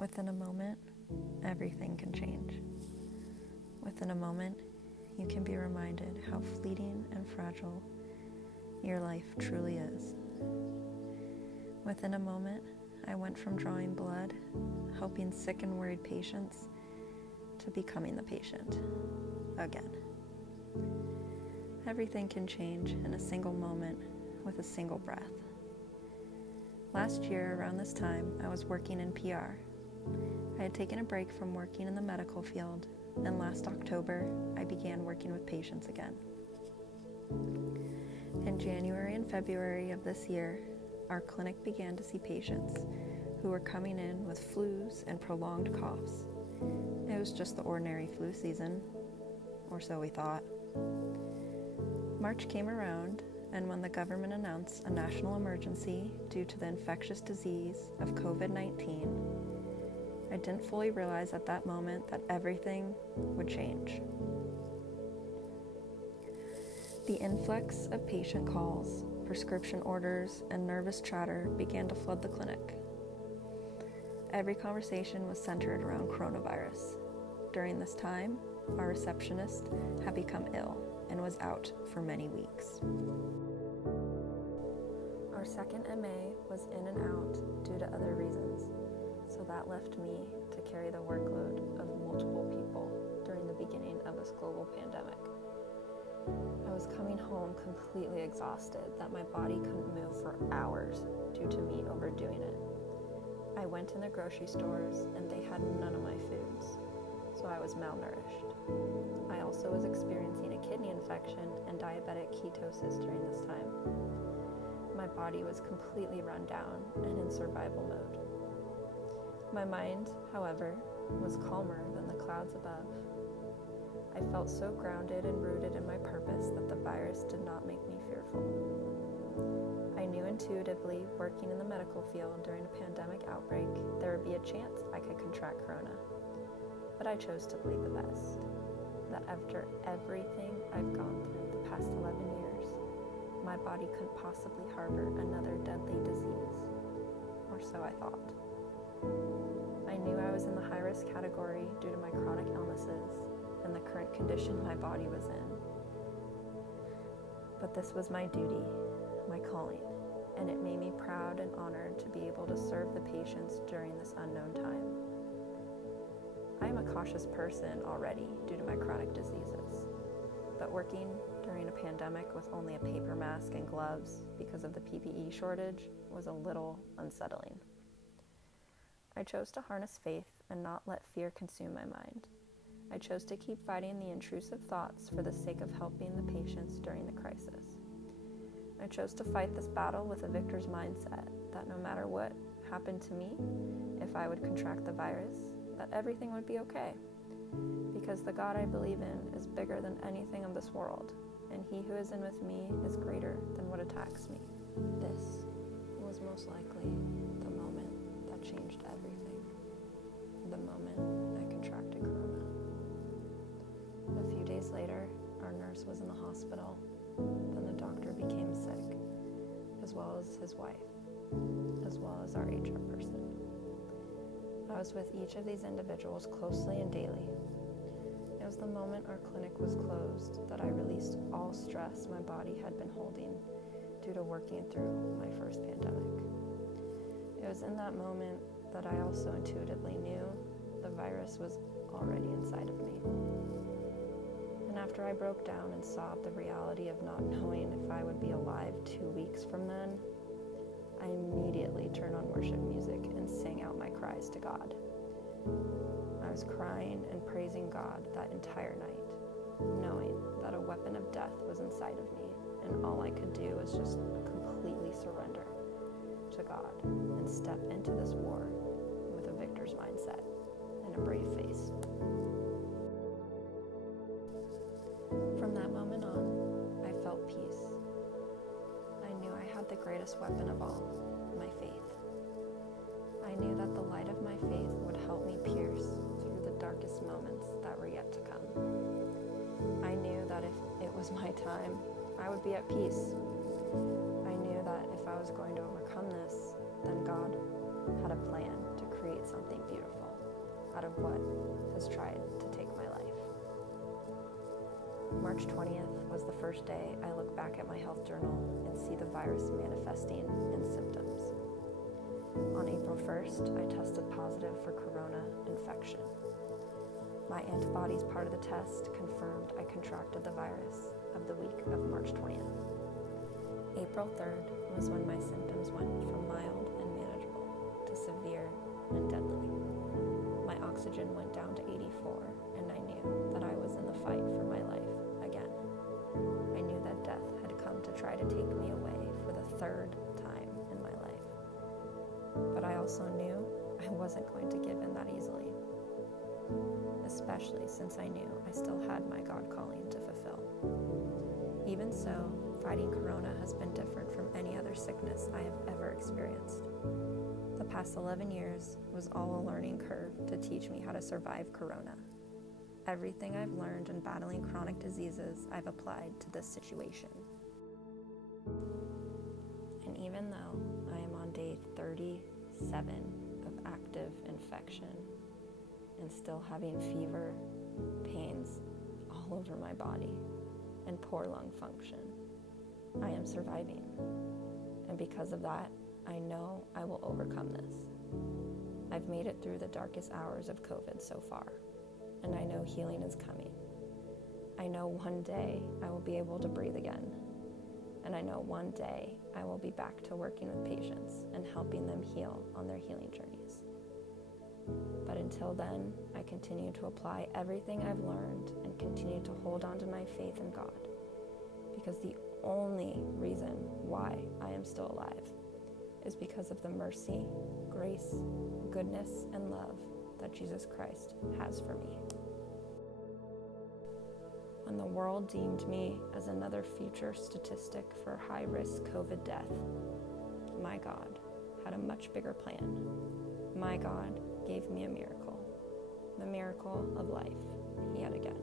Within a moment, everything can change. Within a moment, you can be reminded how fleeting and fragile your life truly is. Within a moment, I went from drawing blood, helping sick and worried patients, to becoming the patient again. Everything can change in a single moment with a single breath. Last year, around this time, I was working in PR. I had taken a break from working in the medical field, and last October, I began working with patients again. In January and February of this year, our clinic began to see patients who were coming in with flus and prolonged coughs. It was just the ordinary flu season, or so we thought. March came around, and when the government announced a national emergency due to the infectious disease of COVID-19, I didn't fully realize at that moment that everything would change. The influx of patient calls, prescription orders, and nervous chatter began to flood the clinic. Every conversation was centered around coronavirus. During this time, our receptionist had become ill and was out for many weeks. Our second MA was in and out due to other reasons, so that left me to carry the workload of multiple people during the beginning of this global pandemic. I was coming home completely exhausted that my body couldn't move for hours due to me overdoing it. I went in the grocery stores and they had none of my foods, so I was malnourished. I also was experiencing a kidney infection and diabetic ketosis during this time. My body was completely run down and in survival mode. My mind, however, was calmer than the clouds above. I felt so grounded and rooted in my purpose that the virus did not make me fearful. I knew intuitively, working in the medical field during a pandemic outbreak, there would be a chance I could contract corona. But I chose to believe the best, that after everything I've gone through the past 11 years, my body couldn't possibly harbor another deadly disease, or so I thought. I knew I was in the high-risk category due to my chronic illnesses and the current condition my body was in. But this was my duty, my calling, and it made me proud and honored to be able to serve the patients during this unknown time. I am a cautious person already due to my chronic diseases, but working during a pandemic with only a paper mask and gloves because of the PPE shortage was a little unsettling. I chose to harness faith and not let fear consume my mind. I chose to keep fighting the intrusive thoughts for the sake of helping the patients during the crisis. I chose to fight this battle with a victor's mindset that no matter what happened to me, if I would contract the virus, that everything would be okay. Because the God I believe in is bigger than anything of this world, and he who is in with me is greater than what attacks me. This was most likely the moment that changed everything. The moment I contracted corona. A few days later, our nurse was in the hospital. Then the doctor became sick, as well as his wife, as well as our HR person. I was with each of these individuals closely and daily. It was the moment our clinic was closed that I released all stress my body had been holding due to working through my first pandemic. It was in that moment that I also intuitively knew the virus was already inside of me. And after I broke down and sobbed the reality of not knowing if I would be alive 2 weeks from then, I immediately turned on worship music and sang out my cries to God. I was crying and praising God that entire night, knowing that a weapon of death was inside of me, and all I could do was just completely surrender to God and step into this war with a victor's mindset and a brave face. From that moment on, I felt peace. I knew I had the greatest weapon of all, my faith. I knew that the light of my faith would help me pierce through the darkest moments that were yet to come. I knew that if it was my time, I would be at peace. I knew that if I was going to overcome this, then God had a plan to create something beautiful out of what has tried to take my life. March 20th was the first day I look back at my health journal and see the virus manifesting in symptoms. On April 1st, I tested positive for corona infection. My antibodies part of the test confirmed I contracted the virus of the week of March 20th. April 3rd was when my symptoms went from mild and manageable to severe and deadly. My oxygen went down to 84, and I knew that I was in the fight for my life again. I knew that death had come to try to take me away for the third time in my life. But I also knew I wasn't going to give in that easily, especially since I knew I still had my God calling to fulfill. Even so, fighting corona has been different from any other sickness I have ever experienced. The past 11 years was all a learning curve to teach me how to survive corona. Everything I've learned in battling chronic diseases, I've applied to this situation. And even though I am on day 37 of active infection and still having fever, pains all over my body, and poor lung function, I am surviving. And because of that, I know I will overcome this. I've made it through the darkest hours of COVID so far, and I know healing is coming. I know one day I will be able to breathe again, and I know one day I will be back to working with patients and helping them heal on their healing journeys. But until then, I continue to apply everything I've learned and continue to hold on to my faith in God, because the only reason why I am still alive is because of the mercy, grace, goodness, and love that Jesus Christ has for me. When the world deemed me as another future statistic for high-risk COVID death, my God had a much bigger plan. My God gave me a miracle, the miracle of life yet again.